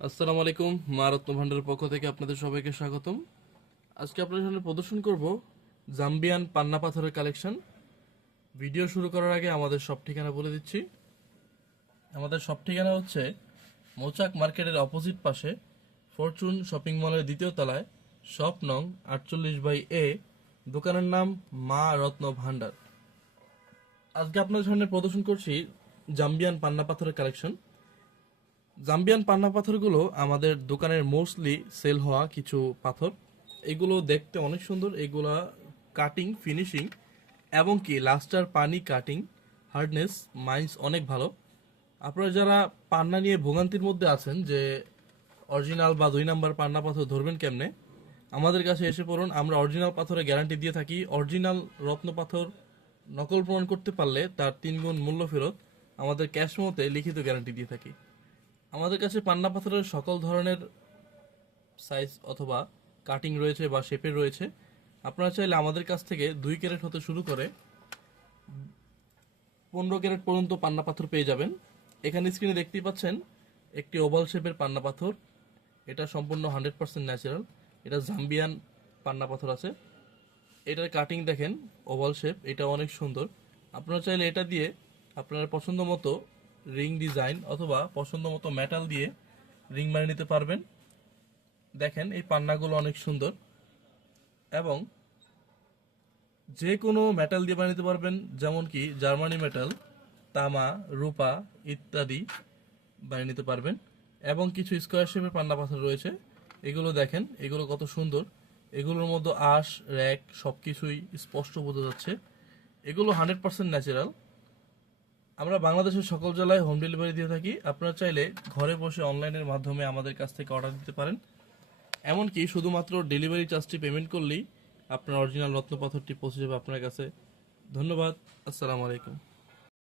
আসসালামু আলাইকুম। মা রত্ন ভান্ডারের পক্ষ থেকে আপনাদের সবাইকে স্বাগতম। আজকে আপনাদের সামনে প্রদর্শন করব জাম্বিয়ান পান্না পাথরের কালেকশন। ভিডিও শুরু করার আগে আমাদের সব ঠিকানা বলে দিচ্ছি। আমাদের সব ঠিকানা হচ্ছে মৌচাক মার্কেটের অপোজিট পাশে ফরচুন শপিং মলের দ্বিতীয় তলায়, শপ নং 48/A। দোকানের নাম মা রত্ন ভান্ডার। আজকে আপনাদের সামনে প্রদর্শন করছি জাম্বিয়ান পান্না পাথরের কালেকশন। জাম্বিয়ান পান্না পাথরগুলো আমাদের দোকানের মোস্টলি সেল হওয়া কিছু পাথর। এগুলো দেখতে অনেক সুন্দর। এগুলা কাটিং ফিনিশিং এবং কি লাস্টার পানি কাটিং হার্ডনেস মাইন্স অনেক ভালো। আপনারা যারা পান্না নিয়ে ভোগান্তির মধ্যে আছেন যে অরিজিনাল বা 2 নাম্বার পান্না পাথর ধরবেন কেমনে, আমাদের কাছে এসে পড়ুন। আমরা অরিজিনাল পাথরের গ্যারান্টি দিয়ে থাকি। অরিজিনাল রত্ন পাথর নকল প্রমাণ করতে পারলে তার 3 গুণ মূল্য ফেরত আমাদের ক্যাশ মতে লিখিত গ্যারান্টি দিয়ে থাকি। আমাদের কাছে পান্না পাথরের সকল ধরনের সাইজ অথবা কাটিং রয়েছে বা শেপের রয়েছে। আপনারা চাইলে আমাদের কাছ থেকে 2 ক্যারেট হতে শুরু করে 15 ক্যারেট পর্যন্ত পান্না পাথর পেয়ে যাবেন। এখানে স্ক্রিনে দেখতেই পাচ্ছেন একটি ওভাল শেপের পান্না পাথর। এটা সম্পূর্ণ 100% ন্যাচারাল। এটা জাম্বিয়ান পান্না পাথর আছে। এটার কাটিং দেখেন, ওভাল শেপ, এটা অনেক সুন্দর। আপনারা চাইলে এটা দিয়ে আপনার পছন্দ মতো রিং ডিজাইন অথবা পছন্দ মতো মেটাল দিয়ে রিং বানিয়ে নিতে পারবেন। দেখেন এই পান্নাগুলো অনেক সুন্দর এবং যে কোনো মেটাল দিয়ে বানিয়ে নিতে পারবেন, যেমন কি জার্মানি মেটাল, তামা, রূপা ইত্যাদি বানিয়ে নিতে পারবেন। এবং কিছু স্কোয়ার শেপের পান্না পাথর রয়েছে। এগুলো দেখেন, এগুলো কত সুন্দর। এগুলোর মধ্যে আঁশ র্যাক সবকিছুই স্পষ্ট বোঝা যাচ্ছে। এগুলো 100% ন্যাচারাল। আমরা বাংলাদেশের সকল জেলায় হোম ডেলিভারি দিয়ে থাকি। আপনারা চাইলে ঘরে বসে অনলাইনের মাধ্যমে আমাদের কাছ থেকে অর্ডার দিতে পারেন। এমনকি শুধুমাত্র ডেলিভারি চার্জটি পেমেন্ট করলেই আপনার অরিজিনাল রত্নপাথরটি পৌঁছে যাবে আপনার কাছে। ধন্যবাদ। আসসালামু আলাইকুম।